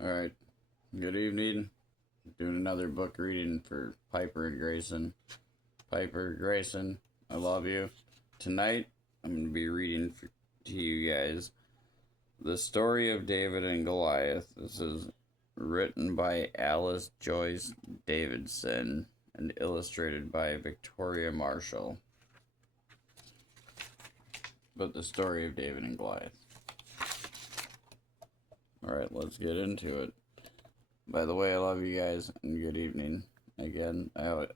Alright, good evening. Doing another book reading for Piper and Grayson. Piper, Grayson, I love you. Tonight, I'm going to be reading to you guys The Story of David and Goliath. This is written by Alice Joyce Davidson and illustrated by Victoria Marshall. But the story of David and Goliath. Alright, let's get into it. By the way, I love you guys, and good evening. Again, I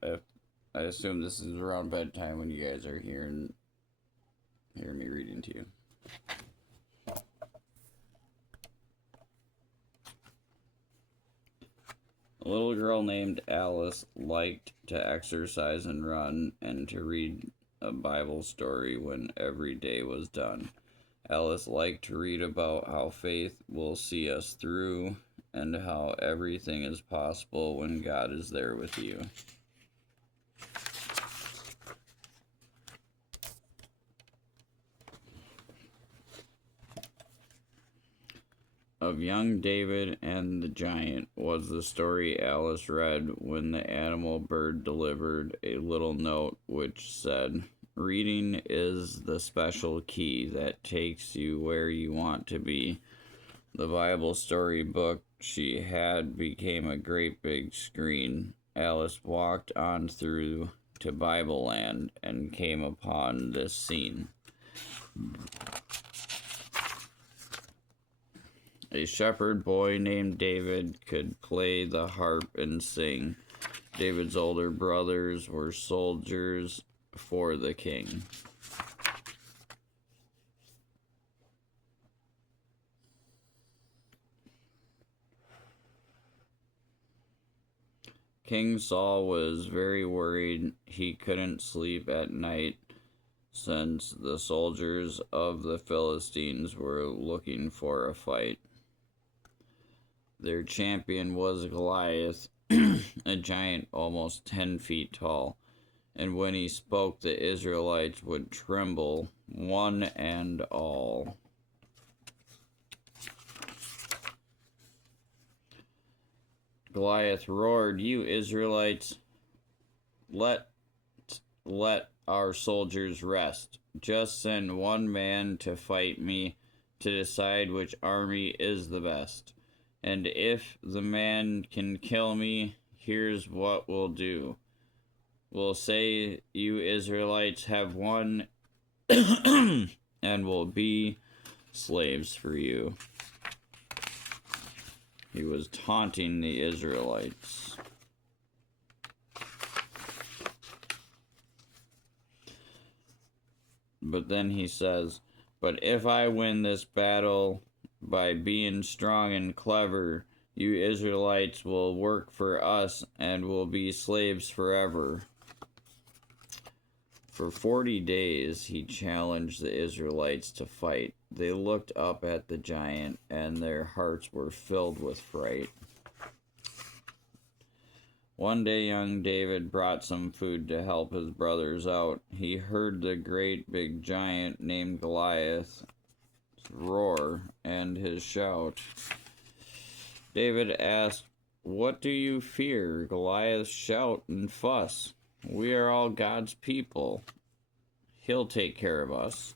assume this is around bedtime when you guys are here and hear me reading to you. A little girl named Alice liked to exercise and run and to read a Bible story when every day was done. Alice liked to read about how faith will see us through and how everything is possible when God is there with you. Of young David and the giant was the story Alice read when the animal bird delivered a little note which said, "Reading is the special key that takes you where you want to be." The Bible story book she had became a great big screen. Alice walked on through to Bible land and came upon this scene. A shepherd boy named David could play the harp and sing. David's older brothers were soldiers for the king. King Saul was very worried. He couldn't sleep at night since the soldiers of the Philistines were looking for a fight. Their champion was Goliath, a giant almost 10 feet tall, and when he spoke, the Israelites would tremble, one and all. Goliath roared, "You Israelites, let our soldiers rest. Just send one man to fight me to decide which army is the best. And if the man can kill me, here's what we'll do. We'll say you Israelites have won and will be slaves for you." He was taunting the Israelites. But then he says, "But if I win this battle by being strong and clever, you Israelites will work for us and will be slaves forever." For 40 days he challenged the Israelites to fight. They looked up at the giant, and their hearts were filled with fright. One day young David brought some food to help his brothers out. He heard the great big giant named Goliath roar and his shout. David asked, "What do you fear?" Goliath shout and fuss. "We are all God's people. He'll take care of us."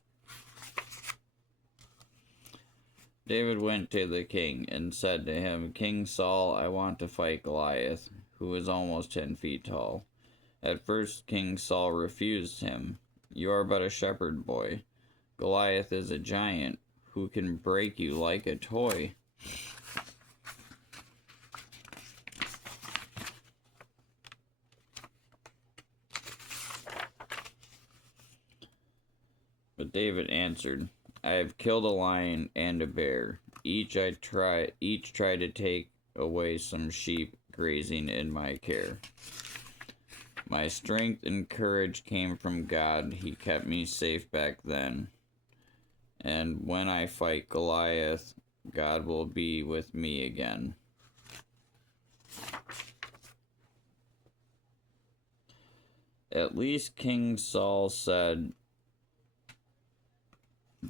David went to the king and said to him, "King Saul, I want to fight Goliath, who is almost 10 feet tall." At first King Saul refused him. "You are but a shepherd boy. Goliath is a giant who can break you like a toy." But David answered, "I have killed a lion and a bear. Each tried to take away some sheep grazing in my care. My strength and courage came from God. He kept me safe back then. And when I fight Goliath, God will be with me again." At least King Saul said,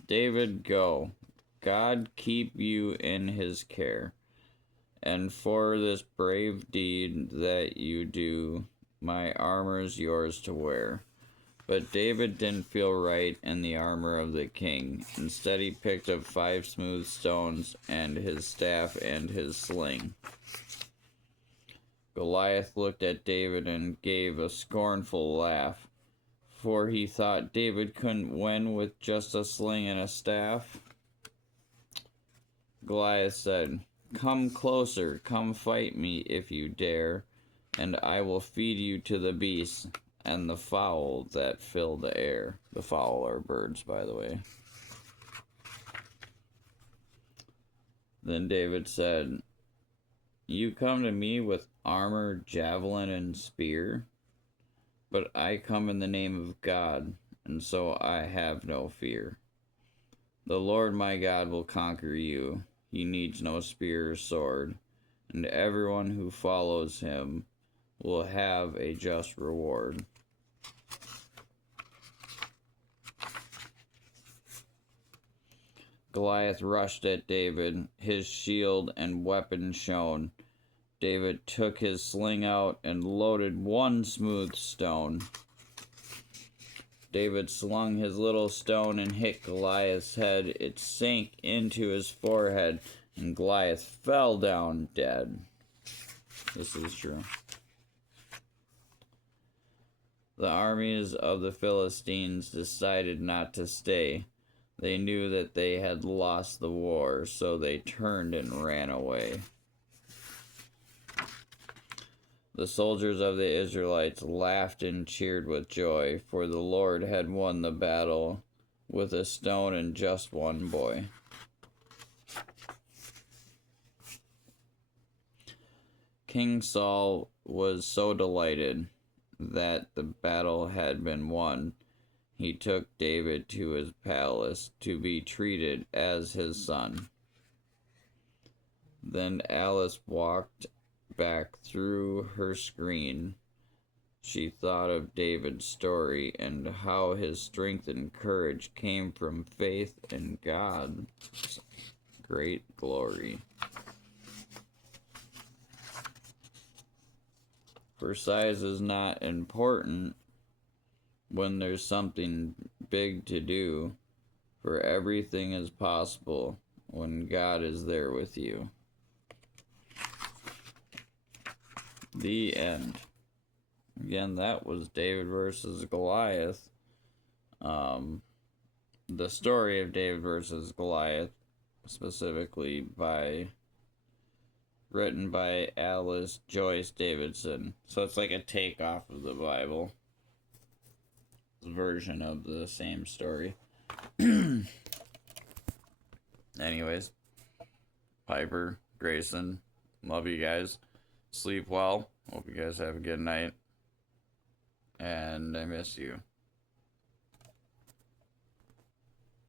"David, go. God keep you in his care." And for this brave deed that you do, my armor's yours to wear. But David didn't feel right in the armor of the king. Instead, he picked up 5 smooth stones and his staff and his sling. Goliath looked at David and gave a scornful laugh, for he thought David couldn't win with just a sling and a staff. Goliath said, "Come closer, come fight me if you dare, and I will feed you to the beasts and the fowl that fill the air." The fowl are birds, by the way. Then David said, "You come to me with armor, javelin, and spear, but I come in the name of God, and so I have no fear. The Lord my God will conquer you. He needs no spear or sword, and everyone who follows him will have a just reward." Goliath rushed at David, his shield and weapon shone. David took his sling out and loaded 1 smooth stone. David slung his little stone and hit Goliath's head. It sank into his forehead, and Goliath fell down dead. This is true. The armies of the Philistines decided not to stay. They knew that they had lost the war, so they turned and ran away. The soldiers of the Israelites laughed and cheered with joy, for the Lord had won the battle with a stone and just 1 boy. King Saul was so delighted that the battle had been won. He took David to his palace to be treated as his son. Then Alice walked back through her screen. She thought of David's story and how his strength and courage came from faith in God's great glory. For size is not important when there's something big to do, for everything is possible when God is there with you. The end. Again, that was David versus Goliath. The story of David versus Goliath, specifically written by Alice Joyce Davidson. So it's like a takeoff of the Bible. Version of the same story. Anyways, Piper, Grayson, love you guys. Sleep well. Hope you guys have a good night. And I miss you.